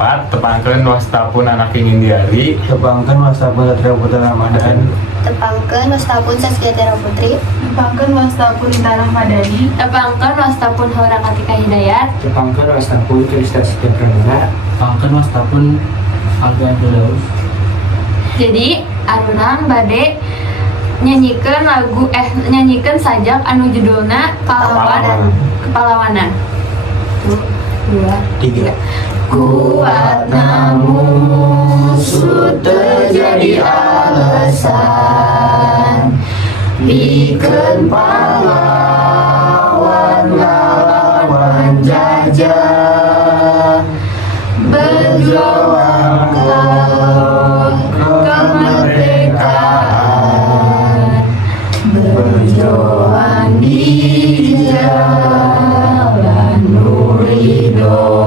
keempat, tepangkeun wastapun anak ingin diari. Tepangkeun wastapun Satria Putra Ramadan. Tepangkeun wastapun Saskia Tiara Putri. Tepangkeun wastapun Intan Rahmadani. Tepangkeun wastapun Haura Katika Hidayat. Tepangkeun wastapun Krista Siti Pramana. Tepangkeun wastapun Alga Abdulaus. Jadi arurang bade nyanyikan sajak anu judulna Kepalawanan. 2, 3. Kuat namun terjadi alasan bikin pahlawan ngalawan jajah berjuang kemerdekaan berjuang di jalan Nurido.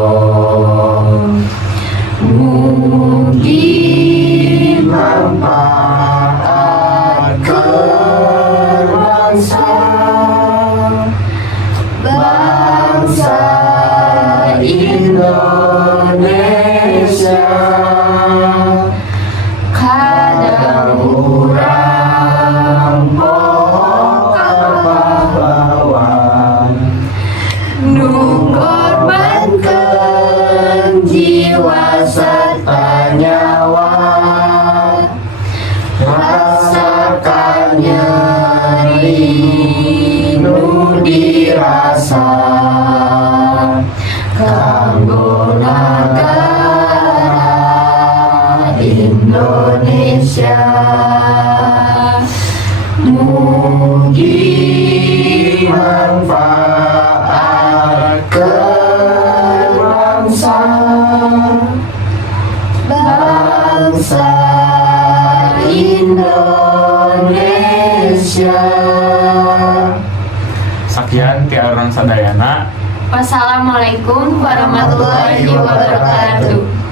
Mungkin manfaat bangsa Indonesia. Kadang urang bohong pahlawan nu korbankeun jiwa serta nyawa. Rasakan nyeri nu dirasa kanggo nagara Indonesia. Mugi manfaat bangsa Indonesia. Sakian ti arurang sadayana. Wassalamualaikum warahmatullahi wabarakatuh.